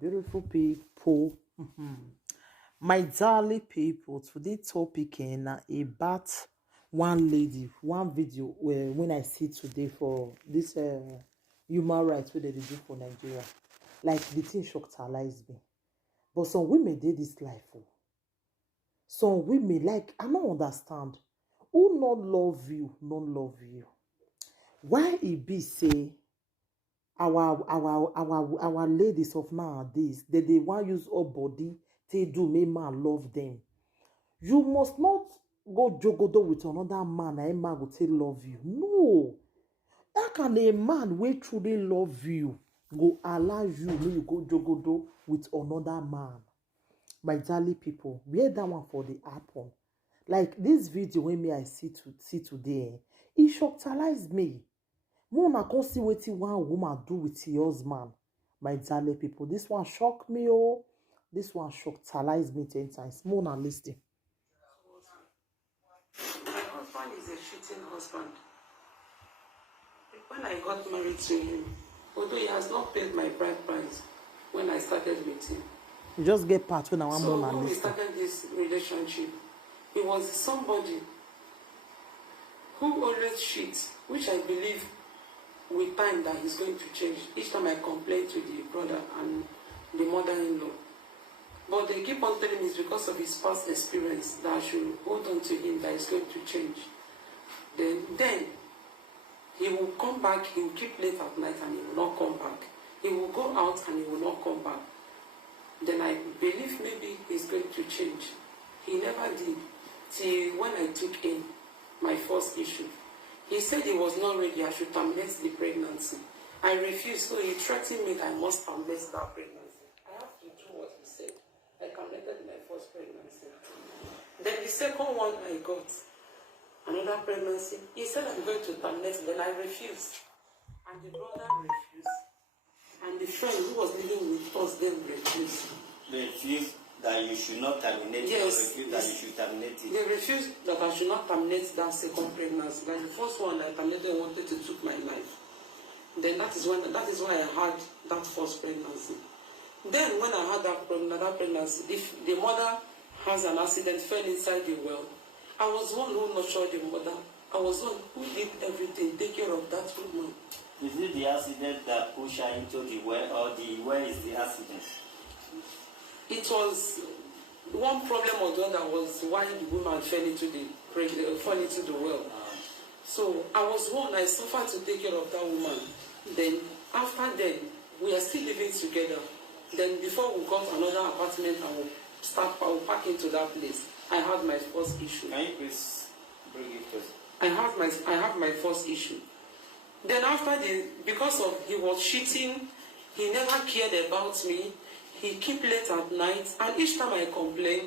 beautiful people. My darling people, today topic about one lady, one video where when I see today for this human rights where they do for Nigeria. Like the thing shocked me. But some women did this life. Oh. Some women, like, I don't understand. Who not love you, not love you. Why it be say our ladies of nowadays they want use our body to do make man love them. You must not go jogodo with another man and a man go take love you. No. How can a man wey truly love you go allow you make you go jogodo with another man? My darling people, where that one for the happen? Like this video when me I see today, it shocked me. Mona come see wetin one woman do with her husband. My darling people, this one shocked me. Oh, this one shocked me 10 times. Mona, listen. My husband is a cheating husband. When I got married to him, although he has not paid my bride price when I started with him. You just get part when I want so Mona when we listen. started this relationship, he was somebody who always cheats, which I believe with time that he's going to change. Each time I complain to the brother and the mother-in-law. But they keep on telling me it's because of his past experience that I should hold on to him, that he's going to change. Then he will come back, he will keep late at night and he will not come back. He will go out and he will not come back. Then I believe maybe he's going to change. He never did. Till when I took in my first issue. He said he was not ready, I should terminate the pregnancy. I refused, so he threatened me that I must terminate that pregnancy. I have to do what he said. I terminated my first pregnancy. Then the second one I got, another pregnancy, he said I'm going to terminate, then I refused. And the brother refused. And the friend who was living with us then refused. They refused that you should not terminate it, yes, or refused that you should terminate it? They refused that I should not terminate that second pregnancy. Like the first one I terminated wanted to take my life. Then that is why I had that first pregnancy. Then when I had that pregnancy, if the mother has an accident, fell inside the well, I was one who nurtured the mother. I was one who did everything, take care of that woman. Is it the accident that pushed her into the well, or where is the accident? It was one problem or the other was why the woman fell into the well. So I was one, I suffered to take care of that woman. Then after that, we are still living together. Then before we got another apartment and we pack into that place, I had my first issue. Can you please bring it first? I have my first issue. Then after because of he was cheating, he never cared about me. He keep late at night, and each time I complain,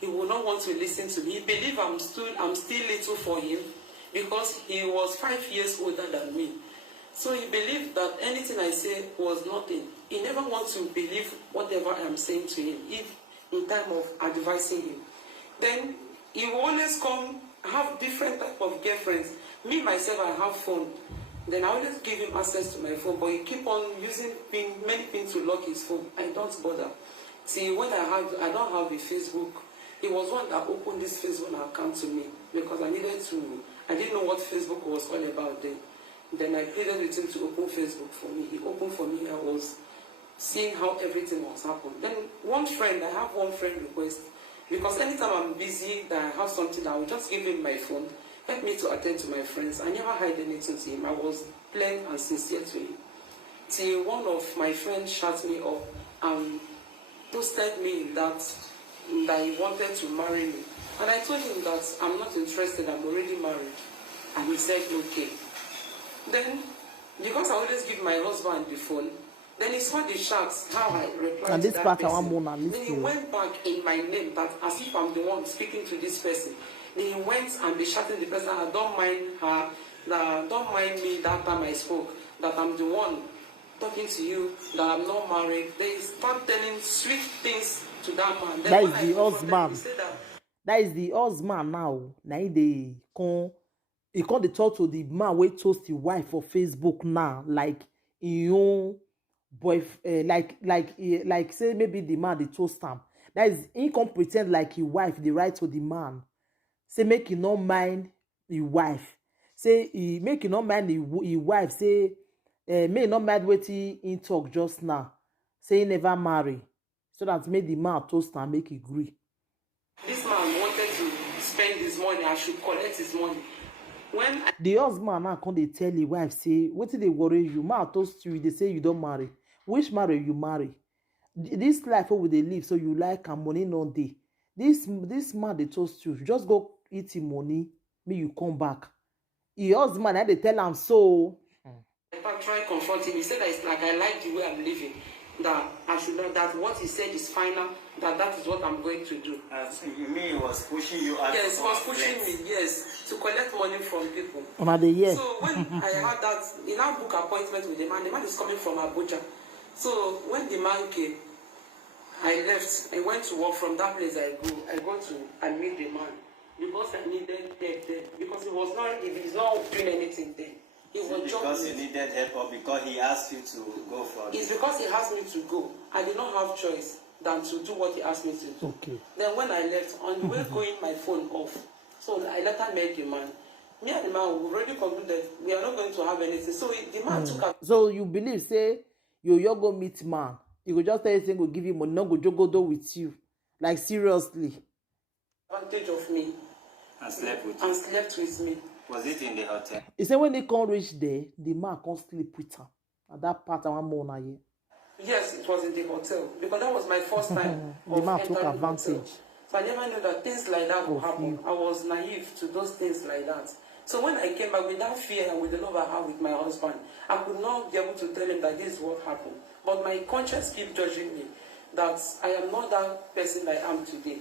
he will not want to listen to me. He believe I'm still little for him because he was 5 years older than me. So he believed that anything I say was nothing. He never wants to believe whatever I'm saying to him, if in time of advising him. Then he will always come, have different type of girlfriends. Me, myself, I have phone. Then I always give him access to my phone, but he keep on using many pins to lock his phone. I don't bother. See, when I don't have a Facebook. He was one that opened this Facebook account to me because I didn't know what Facebook was all about then. Then I pleaded with him to open Facebook for me. He opened for me. I was seeing how everything was happening. Then I have one friend request, because anytime I'm busy, that I have something, I will just give him my phone. Help me to attend to my friends. I never hide anything to him. I was plain and sincere to him. Till one of my friends shut me up and toasted me that he wanted to marry me. And I told him that I'm not interested, I'm already married. And he said, okay. Then, because I always give my husband the phone, then he saw the chats, how I replied and to this that part person. I want Then he went back in my name, that as if I'm the one speaking to this person. Then he went and be shouting the person, I don't mind her, don't mind me that time I spoke, that I'm the one talking to you, that I'm not married. They start telling sweet things to that man. Then that is the husband. That is the husband now. Now he can't talk to the man wey toast the wife for Facebook now, like in own boy, like say maybe the man they toast him. That is, he can pretend like his wife the right to the man. Say make you not mind his wife. Say he make you not mind his wife. Say may not mind what he talk just now. Say he never marry, so that make the man toast and make he agree. This man wanted to spend his money. I should collect his money. When The husband now come dey tell his wife say wetin dey worry you, man toast you, they say you don't marry. Which marry you marry? This life wey we dey live, so you like am, money no dey. This man dey toast you, just go eat him money, make you come back. Your husband na dey tell am so. I tried confronting him, he said that it's like I like the way I'm living. That I should not, that what he said is final, that is what I'm going to do. So you mean he was pushing you out? Yes, he was pushing me, yes, to collect money from people. So So when I had that, in our book appointment with the man is coming from Abuja. So when the man came, I left. I went to work. From that place I meet the man. Because I needed help there. Because he's not doing anything there. Because you needed help, or because he asked you to go for it? It's because he asked me to go. I did not have choice than to do what he asked me to do. Okay. Then when I left, on the way going, my phone off. So I later met the man. Me and the man, we already concluded we are not going to have anything. So the man took a... So you believe, say, you go meet man. He go just tell you, say, go give you money, not go jogodo with you. Like, seriously. advantage of me. And slept with And you? slept with me. Was it in the hotel? He said when they can't reach there, the man can't sleep with her. At that part, I want more now. Yes, it was in the hotel. Because that was my first time. The man took entering advantage. hotel. So I never knew that things like that would happen. you. I was naive to those things like that. So when I came back with that fear and with the love I have with my husband, I could not be able to tell him that this is what happened. But my conscience kept judging me that I am not that person I am today.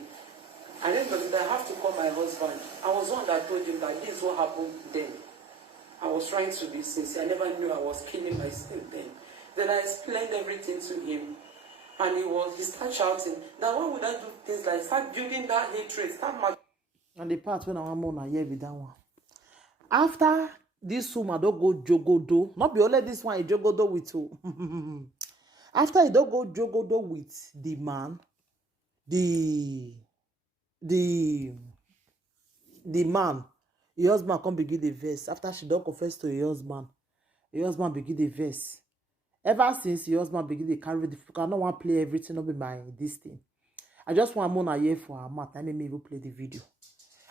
I then that I have to call my husband. I was one that told him that this is what happened then. I was trying to be sincere. I never knew I was killing myself then. Then I explained everything to him. And he started shouting. Now why would I do things like start building that hatred? And the part when I want more now, yeah, with that one. After this woman don't go jogodo, not be only this one, he jogodo with you. After he don't go jogodo with the man, the man, your husband come begin the verse. After she don't confess to your husband begin the verse. Ever since your husband begin to carry the I don't want to play everything up in my this thing. I just want more here for her mouth. I may even play the video.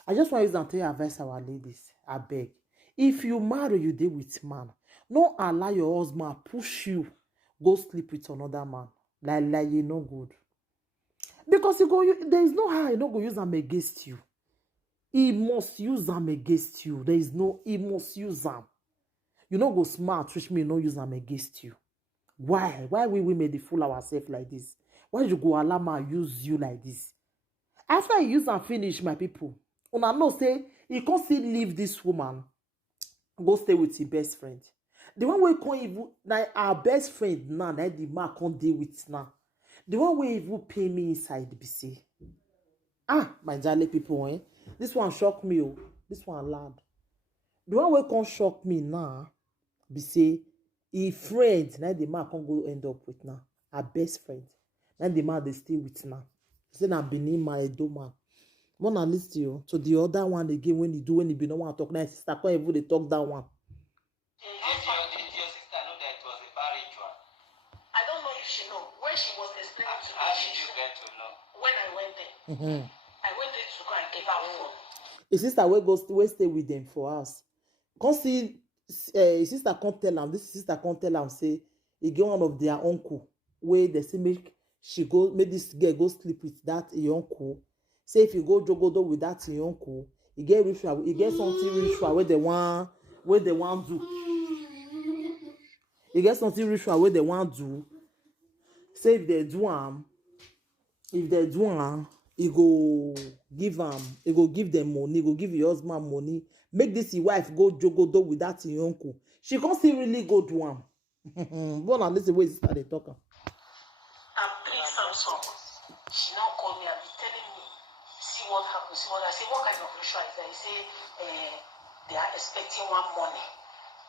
I just want to use and tell you advice our ladies. I beg. If you marry, you deal with man. Don't allow your husband push you go sleep with another man. Like you no good. Because there is no how he no go use them against you. He must use them against you. There is no, he must use them. You no go smart, which mean no use them against you. Why? Why we made the fool ourselves like this? Why you go allow man use you like this? After he use and finish, my people, una know say he can't still leave this woman, go stay with his best friend. The one we can't even like our best friend now, that the man can't deal with now. The one we even pay me inside BC. My jolly people, eh? This one shock me, oh. This one loud. The one we can't shock me now, be say, he friend, now the man can't go end up with now. Our best friend. Now the man they stay with now. Say na Benin man, Edo man. Wanna list you to the other one again when he be no one talk. Now sister can't even they talk that one. Did your sister know that it was a bad ritual? I don't know if she know. When she was explaining to me, How did you get to know? when I went there, I went there to go and give her phone. His sister will stay with them for us. Can't see his sister can't tell him. This sister can't tell him say he get one of their uncle where they say make this girl go sleep with that uncle. Say if you go jogodo with that uncle, you get ritual, you get something ritual where they want do. You get something ritual where they want do. Say if they do he go give them money, go give your husband money. Make this your wife go jogodo with that your uncle. She can't still really go do am. But now this is the way sister they talk. And playing Samsung. She now called me and be telling me, see what happens, see what I say, what kind of ritual is that? He say they are expecting one money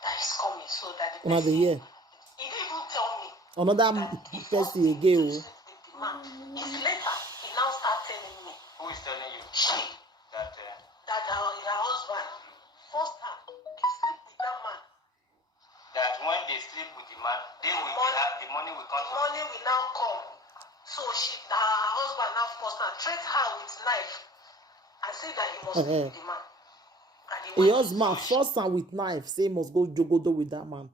that is coming, so that the Another person, year. he didn't even tell me Another person again. With the man. It's later he now start telling me. Who is telling you She. that? That her husband forced her to sleep with that man. That when they sleep with the man, the money will come. The money will now come. So her husband now forced her, threat her with knife, and said that he must sleep with the man. The husband forced her with knife, say must go jogodo with that man.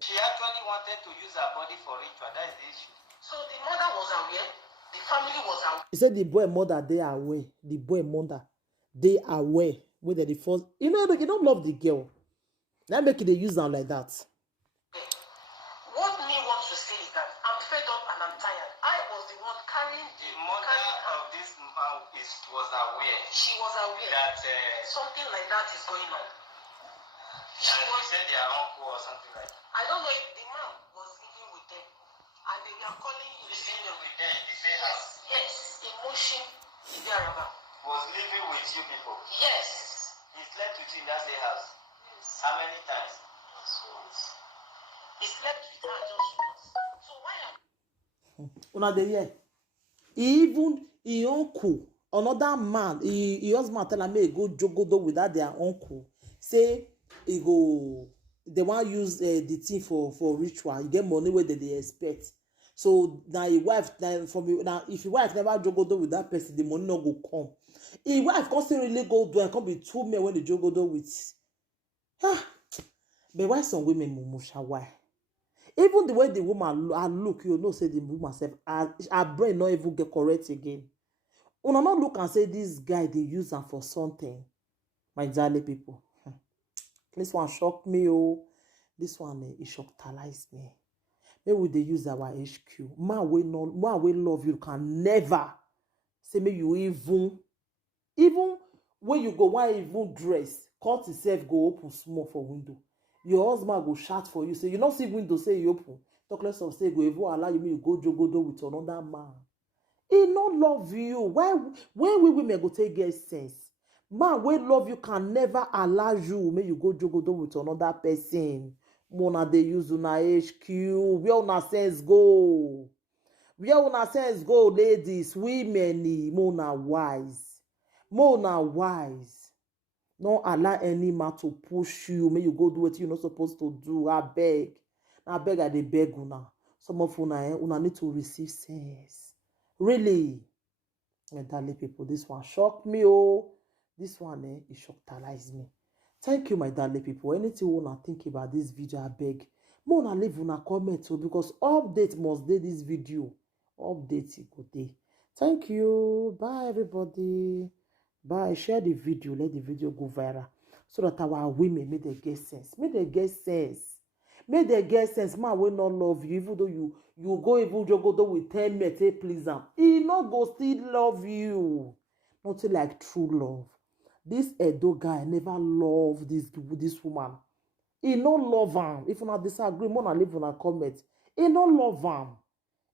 She actually wanted to use her body for ritual. That is the issue. So the mother was aware, the family was aware. He said the boy mother they are aware. The boy mother they are aware. Whether the first, you don't love the girl. Now make it they use them like that. What me wants to say is that I'm fed up and I'm tired. I was the one carrying the mother of this man was aware. She was aware that something like that is going on. She said their uncle or something like that. I don't know if the man was living with them and they were calling him. Living with them in the same house. Yes, emotion Igaraba. Was living with you people. Yes. He slept with you in that same house. Yes. How many times? Just once. He slept with her just once. So why am Una dey hear? Even his uncle, another man, his husband tell am make he go jogodo with that their uncle. Say he go, they want use the thing for ritual. You get money where they expect. So now your wife now if your wife never jogodo with that person, the money not go come. His wife can't say really go do and can't be two men when they jogodo with. But why some women mumusha why? Even the way the woman look, you know, say the woman self, her brain not even get correct again. Una not look and say this guy they use am for something. My darling people. This one shocked me, oh. This one it shocked me. Maybe they use our HQ. Man we love you can never say me you even when you go why even dress, cut yourself go open small for window. Your husband go shout for you. Say you not see window say you open. Talk less of say go even allow you go jogodo with another man. He not love you. Why when we women go take get sense? Man we love you can never allow you make you go jogodo with another person. Mona they use una HQ. Where una sense go? Where una sense go, ladies? Women, Mona wise. Mona wise. Don't allow any man to push you. May you go do what you're not supposed to do. I beg. I dey beg una. Some of una need to receive sense. Really. My darling people, this one shocked me. Oh, this one it shocked me. Thank you, my darling people. Anything you wanna think about this video, I beg. Mona leave una comment too because update must dey this video. Update it go dey. Thank you. Bye, everybody. Bye. Share the video. Let the video go viral so that our women may they get sense. May they get sense. May they get sense. Man will not love you even though you go even jogodo with 10 men take please am. He not go still love you. Nothing like true love. This Edo guy never love this woman. He no love am. If una disagree, Mona leave una comment. He no love am.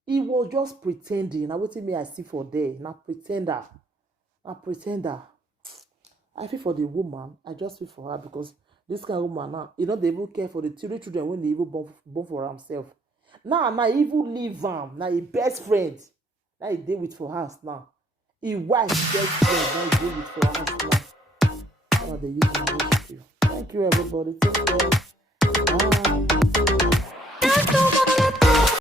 He was just pretending. Now wetin me I see for there. Na pretender. A pretender. I feel for the woman. I just feel for her because this kind of woman now, they even care for the three children when they even born for himself. Now, even leave him. Now, his best friend. Now, he deal with for house now. His wife's best friend. Now, he deal with for house now. Now, they use my issue. Thank you, everybody. Take care. Bye.